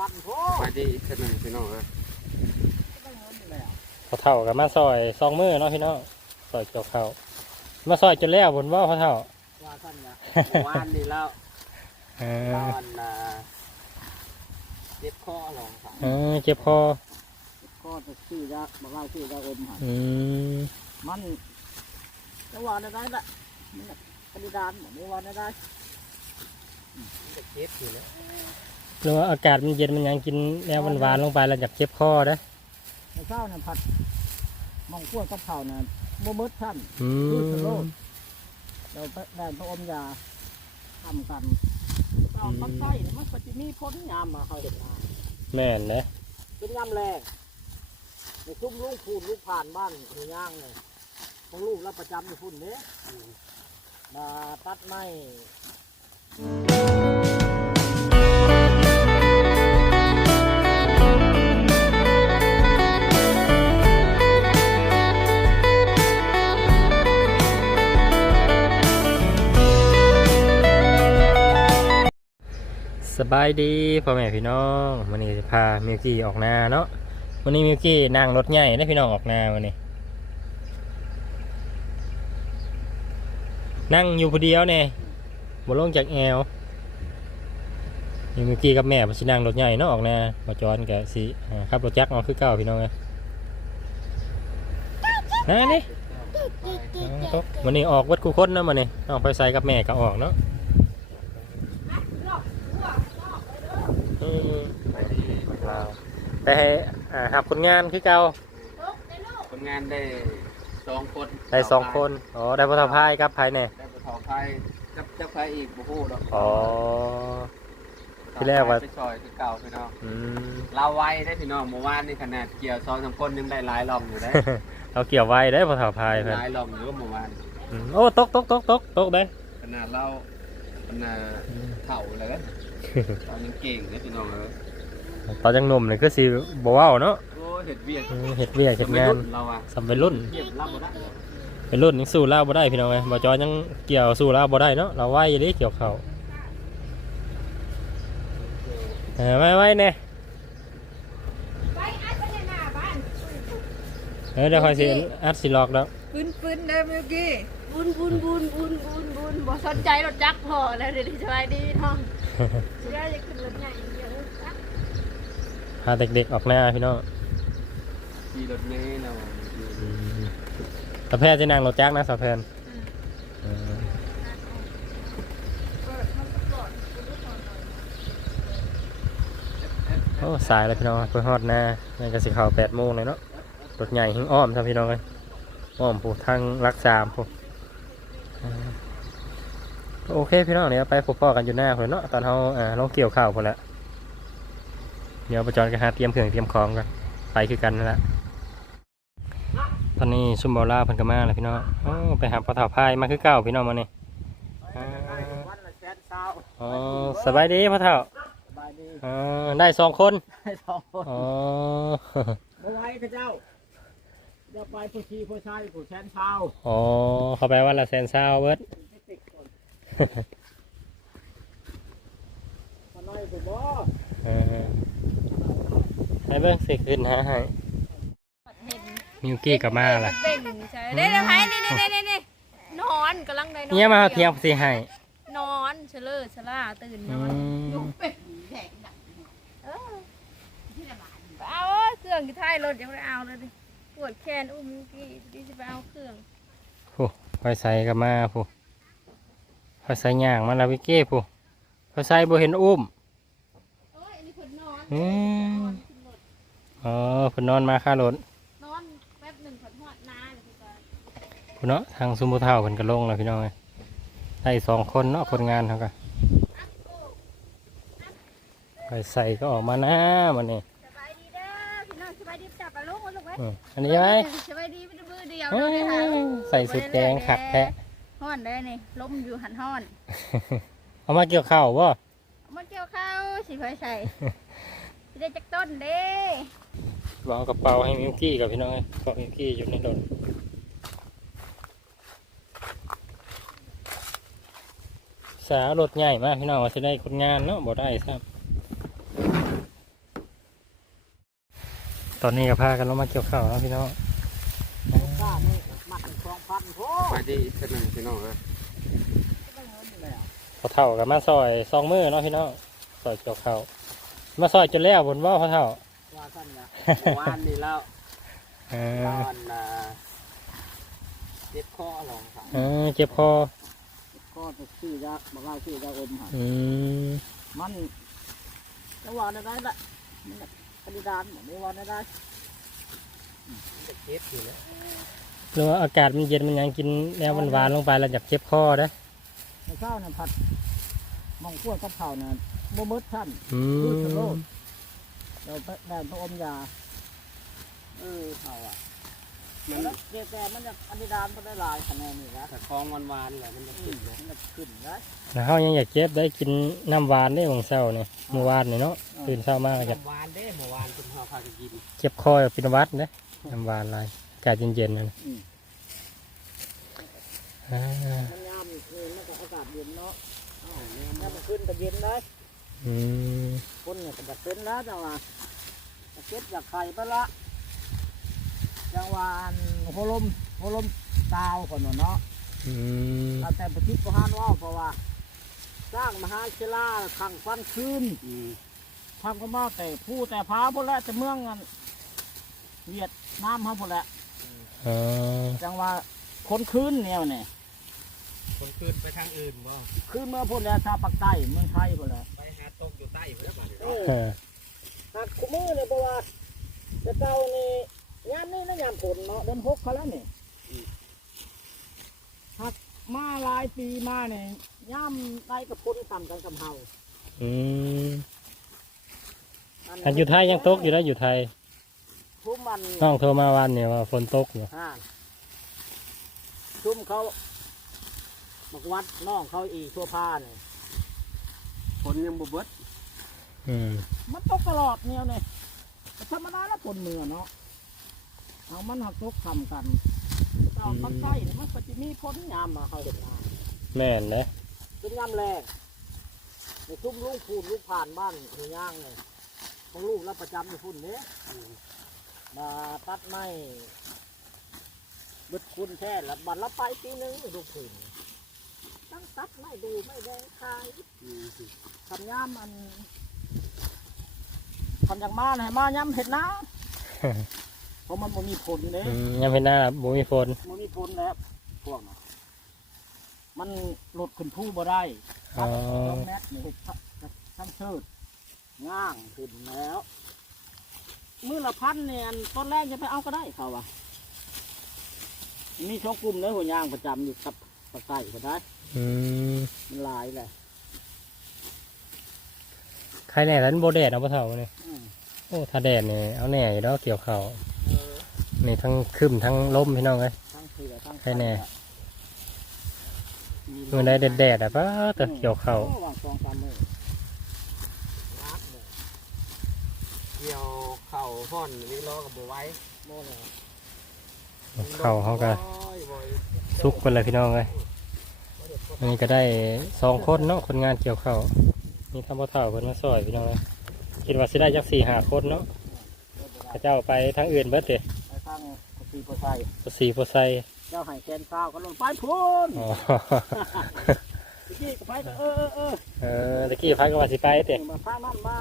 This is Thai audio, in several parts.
พันโพไปดีอีกสักหนึ่งพี่น้องเอ้ยพอเท่ากับมาซอยซองมือเนาะพี่น้องซอยเกี่ยวข้าวมาซอยจนแล้วบนว่าพอเท่าว่าท่านนะเมื่อวานนี่แล้วเอตออนน่ะเจ็บคอลองค่ะเออเจ็บคอเจ็บคอจะชื่อยาบอกว่าชื่อยาอมหันอืมมันจะว่าได้ได้ละมันน่ะกระดิดานบอกไม่ว่าได้ได้อืมมันจะเจ็บอยู่แล้ว หรือว่าอากาศมันเย็นมันยังกินแนวหวานๆลงไปแล้วอยากเจ็บคอเด้อในเช้าเนี่ยผัดมองขั้วกับข้าวน่ะบ่มืดท่านอืพืชโลมดเราไปแดนพระอมยาทำกันเอามันใส่มันก็จะมีพ้นยามมาเขาเห็นงานแม่นเลยเป็นยามแรงในซุ้มลูกพูนลูกผ่านบ้านหนูย่างเลยของลูกรับประจำอยู่พุ่นเนี้ยมาตัดไม้ บายดีพ่อแม่พี่น้องวันนี้จะพามิวกี้ออกนาเนาะวันนี้มิวกี้นั่งรถใหญ่ได้พี่น้องออกนาวันนี้ นั่งอยู่ผู้เดียวเนี่ยบนลงจากแอวนี่มิวกี้กับแม่พชินั่งรถใหญ่เนาะออกนามาจอนกับสิอ่าขับรถจักรเอาคือเก่าพี่น้องเลยนั่นนี่ตกวันนี้ออกวัดคู่คนเนาะวันนี้ออกไปใส่กับแม่ก็ออกเนาะอืม ไปดีลาว แต่ให้อ่าหับคนงานคือเก่าคนงานได้สองคนได้สองคนอ๋อได้พอทพายครับภายในได้ไปถอไฟจับจับไฟอีกบุฮูดอกอ๋อ ที่แรกว่า ไปซอยคือเก่าพี่น้องอืมลาไว้ได้พี่น้องเมื่อวานนี่ขนาดเกี่ยวซองสามคนยังได้หลายลองอยู่ได้เราเกี่ยวไว้ได้พอทพายเพิ่นหลายลองอยู่ก็เมื่อวานอืมโอ้ตกตกตกตกตกได้ขนาดเราขนาดเถ่าเลยกันตอนยังเก่งเลยพี่น้องเออ ตอนยังหนุ่มเลยคือสิบ่เว้าเนาะโอ้เห็ดเวียดอืมเฮ็ดเวียกเฮ็ดงานเราอะสำเป็นรุ่นเก็บรับหมดละเป็นรุ่นยังสู้ลาวบ่ได้พี่น้องเอ้ยบ่จอยังเกี่ยวสู้ลาวบ่ได้เนาะเราไว้เด้เกี่ยวเขาเออไว้ไว้แน่ไปอัดไปในหน้าบ้านเออเดี๋ยวค่อยสิอัดสิลอกแล้วปืนปืนเด้อเมื่อกี้บุญบุญบุญบุญบุญบุญบ่สนใจรถจักรพอแล้วเดี๋ยวนี้สบายดีท้องสิได้จะขึ้นรถใหญ่อย่างเดียวจักร พาเด็กๆออกหน้าพี่น้องขี่รถเมล์เราอืมสะแพนจะนั่งรถจักรนะสะแพนเออเปิดมันก็ก่อนคุณทุกคนเลยโอ้สายเลยพี่น้องเพื่อฮอดหน้านี่ก็สิเข้าแปดโมงเลยเนาะรถใหญ่หิ้งอ้อมครับพี่น้องเลยอ้อมผู้ทางรักสามผู้เออโอเคพี่น้องเดี๋ยวไปพบพ่อกันอยู่หน้าคนเนาะตอนเขาอ่าลงเกี่ยวข้าวคนละ เดี๋ยวประจอนกันหาเตรียมเครื่องเตรียมของกันไปคือกันนั่นแหละตอนนี้ซุมบอลล่าเพิ่นก็มาแล้วพี่น้องโอ้ไปหาปลาเถาพายมาคือเก่าพี่น้องมานี่อ่าวันละแสนเช้าอ๋อสบายดีพ่อเฒ่าสบายดีอ๋อได้สองคนให้สองคนอ๋อเมื่อไว้ข้าเจ้าเดี๋ยวไปผู้ชีผู้ชายผู้แสนเช้าอ๋อเขาแปลว่าละแสนซาวเบิร์ดมาน้อยผู้บ่เออ ให้เบิ้งสิขึ้นหาให้มิวกี้กับมาล่ะเบ่งใช่ได้ได้ไผนี่นี่นี่นี่นอนกำลังได้นอนเนี่ยมาเอาเทียมสิให้นอนเฉลอฉลาตื่นนอือนมเออไปเอาเอ้ยเครื่องที่ท้ายรถยังไม่ได้เอาเลยดิปวดแขนอุ้มเมื่อกี้ดิจะไปเอาเครื่องผู้คอยใส่กับมาผู้คอยใส่ย่างมาแล้ววิกเก้ผู้คอยใส่บ่เห็นอุ้มโอ้ยอันนี้คนนอนอืม อ๋อเพิ่นนอนมาค่ารถนอนแป๊บหนึ่งผัดหอดนาเลยพี่กอนผู้เนาะทางซุมบุเท่าเพิ่นก็ลงแล้วพี่น้องเอ้ยได้สองคนเนาะคนงานเขาก็คอยใส่ก็ออกมาหน้ามันนี่สบายดีเด้อพี่น้องสบายดีจับปลาลูกมาลูกไว้อืมอันนี้ไหมสบายดีไม่ได้มือเดียวเอ้เนาะเลยค่ะยใส่สุดแดงขัดแทะห้อนได้นี่ล้มอยู่หันห้อนเอามาเกี่ยวข้าวบ่เอามันเกี่ยวข้าวสิไฟใส่สิ ได้จักต้นเด้วางกระเป๋าให้มิวกี้กับพี่น้องเลยเพราะมิวกี้อยู่ในรถสาวรถใหญ่มากพี่น้องว่าจะได้คนงานเนาะบ่ได้ครับตอนนี้ก็พากันลงมาเกี่ยวข้าวแล้วพี่น้องกล้านี่มัดสองพันโถไปดีอีกสักหนึ่งพี่น้องเอ้ยพอเท่ากับมาซอยซองมือเนาะพี่น้องซอยเกี่ยวข้าว มาซอยจนแล้วบนว่าพอเท่าว่าสั้นนะเมื่อวานนี่แล้วเอตออนน่ะเจ็บคอหรองค่ะเออเจ็บคอก็จะชื่อยาบอกว่าชื่อยาอมหันอืมมันจะว่าได้ได้ละมันกระดานไม่ว่าได้ได้จะเจ็บอยู่แล้วหรือว่าอากาศมันเย็นมันยังกินแนวมันหวานๆลงไปแล้วอยากเจ็บคอเด้อในข้าวเนี่ยผัดมองกล้วยกับข้าวเนี่ย โมมืดท่านอืพืชสโลมดเราไปแดนพระอมยาเออเขาอะมัมันนเด็กแต่มันจะอันดิดานมันได้หลายคะแนนนี่นะถ้าคลองหวานๆแหละมันจะขึ้ขึ้นนเลยมันจะขึ้นนะแล้วเขายังอยากเจ็บได้กินน้ำหวานได้ของเช้าเนี่ยเมื่อวานนี่เนาะตื่นเช้ามากอยากหวานเด้เมื่อวานคุณพ่อพาไปกินเจ็บคอเป็นหวัดเด้อน้ำหวานอะไรอากาศเย็นๆนั่นน่ะอ่ามันยามนี่มันก็อากาศเย็นเนาะอ้าวเนี่ยมันขึ้นก็เย็นได้ อืมคนเนี่ยก็จะเป็นนะจังหวะจะเก็บจากไข่ไปละจังหวะอันโหลมโหลมตาวคนว่าเนาะอืมตั้งแต่ประทิศประหารว่าวเพราะว่า สร้างมหาศิลาขังฟันคืนอืมทำก็มาแต่ผู้แต่พาพวกแหละแต่เมืองอันเวียดนามเขาพวกแหละเออจังว่าคนคืนแนวเนี่ยผมคืนไปทางอื่นบ่คืนเมื่อพวกแหละชาวปากใต้เมืองไทยพวกแหละไปหา ตกอยู่ใต้ไปแล้วป่ะเนี่ยเออเออหักขมือเนี่ยเพราะว่าแต่เก่านี่ยามนี้นะยามฝนเนาะเดือนหกเขาแล้วนี่หักมาหลายปีมาเนี่ยยามได้กับคนต่ำกันกับเฮาอืมอันอยู่ไทยยังตกอยู่ได้อยู่ไทยทุ่มมันน้องโทรมาวันเนี่ยว่าฝนตกอยู่ห้าทุ่มเขาบอกวัดน้องเขาอีทั่วผ้าเนี่ย ฝนยังบ่เบิดอืมมันตกตลอดเนี่ยเนี่ยแต่ธรรมดาแล้วฝนเมือเนาะเอามันหักตกทำกันเอาปักใต้เนี่ยมันก็จะมีพ้นยามมาเขาเห็นนาแม่นเลยเป็นยามแรงในทุ่มลูกพูนลูกผ่านบ้านคือย่างเลยของลูกรับประจำในพุ่นเนี้ยมาตัดไม้บึดคุณแท้แล้วบันละไปปีหนึงลูกผืน ตั้งตัดไม่ดูไม่แดงคายอืมทำย่ามอันทำอย่างมาไหนมาย่ำเห็ดนะเพราะมันบ่มีผลเลยอืมยังเป็นหน้าบ่มีฝนมันมีผลแล้วพวกน่ะมันหลุดขึ้นผู้บ่ได้อ๋อต้องแมทนี่ทั้งเชิดง่างขึ้นแล้วมือละพันเนี่ยอันต้นแรกจะไปเอาก็ได้เขาวะมีช่องกลุ่มเลยหัวย่างประจำอยู่กับ ปากใต้ก็ได้ อืมมันหลายเลยใครแน่ทันโบแดดเอาปะเท่าเนี่ยอืมโอ้ถ้าแดดเนี่ยเอาแน่อยู่แล้วเกี่ยวเขาวเออนี่ทั้งครึมทั้งลมพี่น้องเลย ทั้งเสือทั้งให้แน่ไฟอะเมื่อได้แดดๆอะป้าแต่เกี่ยวเขาวโอ้วางสองสามมือรักเลยเกี่ยวเข่าห่อนวิล้อกับบ่ไหว้โม่เลยเขาเขาก็บ่อยบ่อย ซุกกันเลยพี่น้องเลยอันนี้ก็ได้สองคนเนาะคนงานเกี่ยวเขาวนี่ทำพ่อเท่าเพิ่นมาซอยพี่น้องเลยคิดว่าสิได้จักสี่ห้าคนเนาะพระเจ้าไปทางอื่นเบิดเด้ไปทางกุฏิประไซปสี่ปไซเจ้าไห้แกนข้าวก็ลงไปพูนอ๋อตะกี้ก็ไปก็เออเออเออเออตะกี้พักก็ว่าสิไปเด้มาพานั่นมา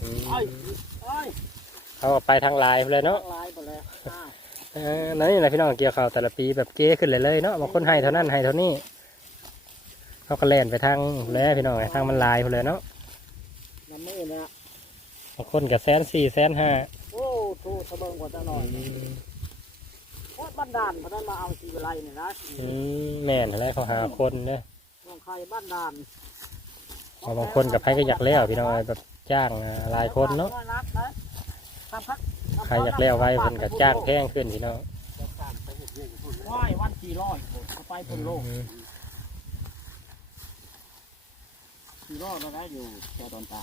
อืมไอ้ไอ้ยเขาก็ไปทางลายเลยเนาะทั้งหลายหมดแล้วอ้าว เออนั่นนี่แหละพี่น้องเกี่ยวข่าวแต่ละปีแบบเก้ขึ้นเลยเลยเนาะบางคนให้เท่านั้นให้เท่านี้เขาก็แล่นไปทางแล้วพี่น้องไอ้ทางมันลายไปเลยเนาะน้ำมือเนี่ยบางคนกับแสนสี่แสนห้าโอ้ทูทะเบิงกว่าจะหน่อยโคตรบ้านด่านเพราะนั้นมาเอาสีวิไลเนี่ยนะอืมแม่นอะไรเขาหาคนเนี่ยน้องใครบ้านด่านบางคนกับใครก็อยากแล้วพี่น้องแบบจ้างอ่าหลายคนเนาะรักนะทำพัก ใครอยากแล้วไว้เพิ่นก็จ้างแพงขึ้นพี่น้องไหว้วันสี่ร้อยเอาไปพุ่นโลกสี่ร้อยเราได้อยู่แค่ตอนตา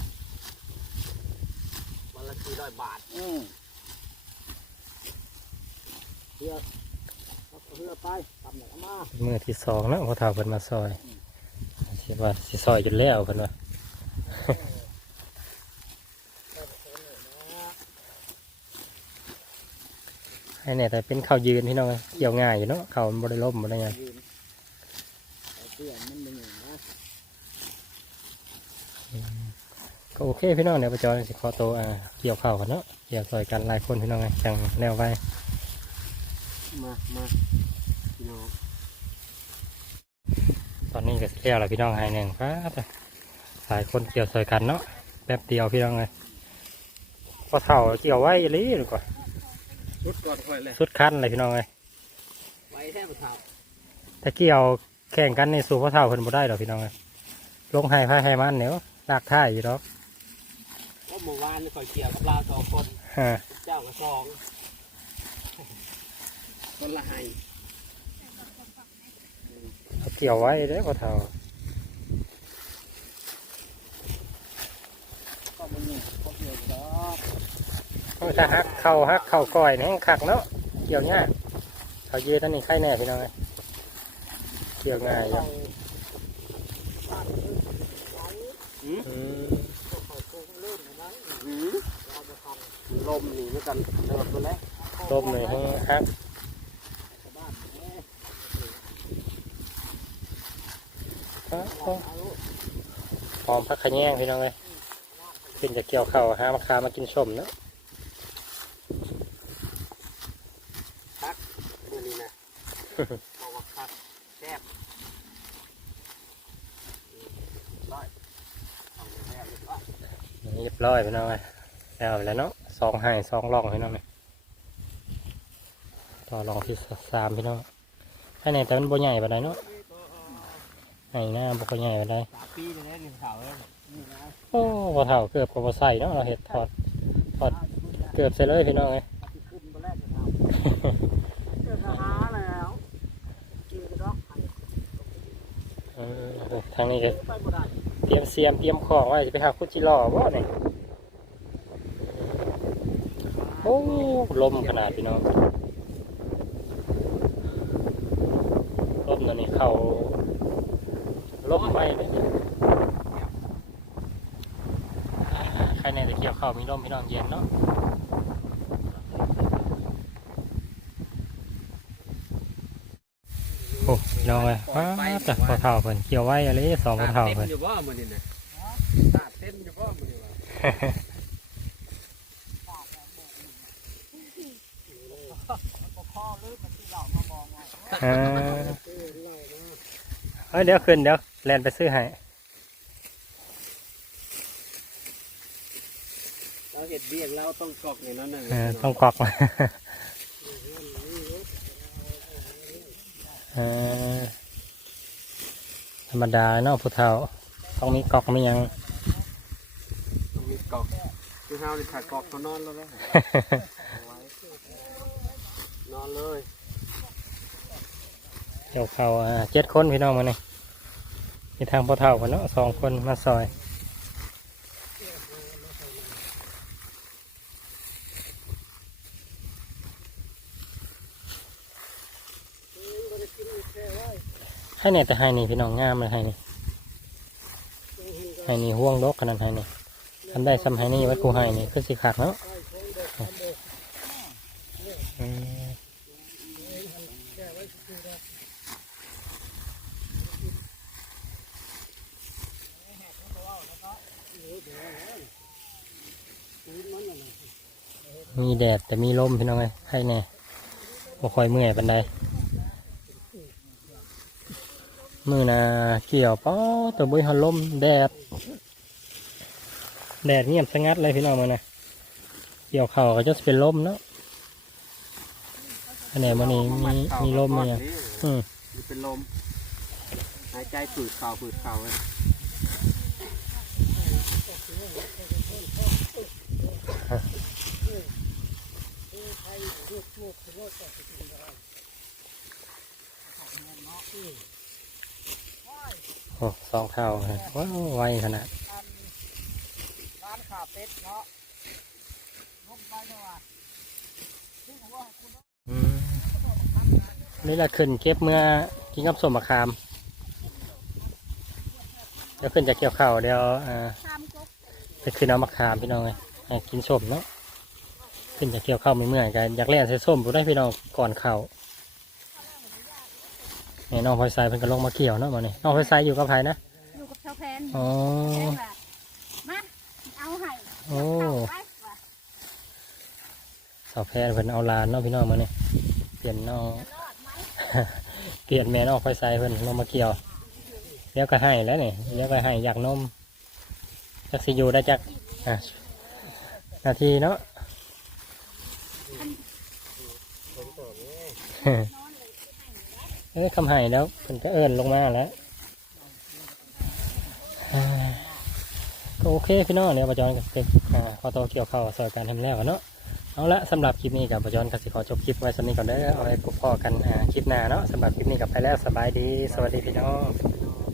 วันละสี่ร้อยบาทอืมเรือเอเรือไปทำหนังมามือที่สองนะพอเท่าเพิ่นมาซอยสิดว่าสิซอยจนแล้วเพิ่นว่า ให้เนี่ยแต่เป็นข้าวยืนพี่น้องเกี่ยวง่ายอยู่เนาะข้าวมันบริล่มบริไงยืนเอาเสื้อมันเป็นอย่างนะก็โอเคพี่น้องเดี๋ยวไปจอยสิขอตัวอ่าเกี่ยวข้าวกันเนาะเกี่ยวซอยกันหลายคนพี่น้องไงจังแนวไว้มามาพี่น้องตอนนี้ก็สิเลี้ยวแล้วพี่น้องให้หนึ่งครับหลายคนเกี่ยวซอยกันเนาะแป๊บเดียวพี่น้องเลยพอเท่าเกี่ยวไว้อีหลีดีกว่า รุดก่อนค่อยเลยสุดขั้นเลยพี่น้องเลยไว้แท้ประทับแต่เกี่ยวแข่งกันในสู่พอเท่าเพิ่นบ่ได้หรอกพี่น้องเลยลงให้พายให้มันเนียวลากท่ายอยู่ดอกก็เมื่อวานนี่ข่อยเกี่ยวกับเราสองคน ฮะเจ้ากับสองต้นละไห้เอาเกี่ยวไว้เด้อพอเท่าก็มันนี่ก็เกี่ยวดอกโอ้ย ถ้าฮักเข่าฮักเข่าก้อยนี่แห้งคักเนาะเกี่ยวง่ายเขายืนนั่นนี่ใครแน่พี่น้องเลยเกี่ยวง่ายอยู่บ้านพื้นไว้อืมก็ข่อยปรุงเล่นนะนั้นหือเราจะทำลมหนีด้วยกันเดินตัวแรกต้มหน่อยให้ฮักชาวบ้านแม่ฮักเอาเอาหอมพักขะแยงพี่น้องเลยขึ้นจะเกี่ยวเข่าวหามะขามมากินชมเนาะ ตัวนี้นะ เอาว่าคักแซ่บได้เอาแซ่บเลยว่าเรียบร้อยพี่น้องเลแล้วแล้วเนาะสองให้สองร่องพี่น้องเลยต่อรองที่สามพี่น้องให้ไหนแต่มันบ่ใหญ่ปานใดเนาะให้หน้าบ่ใหญ่ปานใดสามปีนี่แหละหนึ่งเสาเลยโอ้บ่เท่าเกือบกับบ่ใส่เนาะเราเห็ดถอดถอดเกือบใส่เลยพี่น้องเลย เกจะทำเจอกระหาแล้วกินกระดอกอันนี้ เออ ทางนี้ก็เตรียมเสียมเตรียมของไว้จะไปหาคุจิล่อบ่เนี่ยโอ้ลมขนาดพี่น้องลมตัวนี้เขาลมไปเลยใครในตะเกียวเข้ามีลมพี่น้องเย็นเนาะโอ้ พี่น้องเลยว้าวแต่พอเท่าเพิ่นเกี่ยวไว้อะไรสองพอเท่าเต็มเพิ่นอยู่บ่มันนี่นะตาดเต็มอยู่บ่มันนี่วะพ่อลืมมันที่เรามามองว่าอ่าเออไล่นะเอ้ยเดี๋ยวขึ้นเดี๋ยวแลนไปซื้อให้เราเห็ดเบี้ยงเราต้องกรอกในนั้นน่ะเออต้องกรอกมาเออ ธรรมดาเนาะผู้เฒ่า ต้องมีกรอกมีหยังต้องมีกรอกคือเฮานี่ขาดกรอกเขานอนแล้วนะเอาไว้นอนเลยเกี่ยวเขาอ่าเจ็ดคนพี่น้องมาเนี่ยมีทางพ่อเฒ่ากันเนาะสองคนมาซอย ให้เนี่ยแต่ให้นี่พี่น้องงามเลยให้นี่ให้นี่ห่วงดอกขนาดให้นี่ทำได้ซ้ำให้นี่ไว้กูให้นี่คือสิขาดเนาะมีแดดแต่มีลมพี่น้องเลยให้แน่บ่ค่อยเมื่อยปันใด มือนาเกี่ยวป้อตัวบุยฮอนลมแดด แดดเงียบสงัดเลยพี่น้องมานะเกี่ยวเข่าก็จะเป็นลมเนาะอันไหนมันนี้มีมีลมมีอะอืมมีเป็นลมหายใจฝืดเข่าฝืดเข่าเลยโอ้สองเท่าเลยว้าวไวขนาดร้านขาเป็ดเนาะลงไปเนาะว่าอืมนี่แหละขึ้นเก็บเมื่อกินกับสมมะขามเดี๋ยวขึ้นจะเกี่ยวเข่าวเดี๋ยวอ่าตามกบไปขึ้นเอามะขามพี่น้องเลยให้กินสมเนาะขึ้นจากเกี่ยวข้าวเมื่อยๆกันอยากแล่นใส่ส้มผู้ได้พี่น้องก่อนเข่าเนี่ยน้องพลอยสายเพิ่นก็ลงมาเกี่ยวเนาะมาเนี่ยน้องพลอยสายอยู่กับใครนะอยู่กับชาวแพนอ๋อแจ้งว่ามาเอาให้โอ้เอาไปว่ะสาวแพทย์เพิ่นเอาหลานเนาะพี่น้องมาเนี่ยเปลี่ยนน้องรอดไหมเปลี่ยนแม่น้องพลอยสายเพิ่นลงมาเกี่ยวเดี๋ยวก็ให้แล้วนี่เดี๋ยวก็ให้อยากนมจักสิอยู่ได้จักอะนาทีเนาะ เอ้ยคำให้แล้วผนก็เอิญลงมาแล้วก็โอเคพี่น้องเนี่ยประจอนกับเต็มอ่าขอตัวเกี่ยวเข้าวซอยการทำแล้วเนาะเอาละสำหรับคลิปนี้กับประจอนกับสิขอจบคลิปไว้สำนี้ก่อนเด้อเอาไว้พบพอกันคลิปหน้าเนาะสำหรับคลิปนี้กับไปแล้วสบายดี สวัสดีพี่น้อง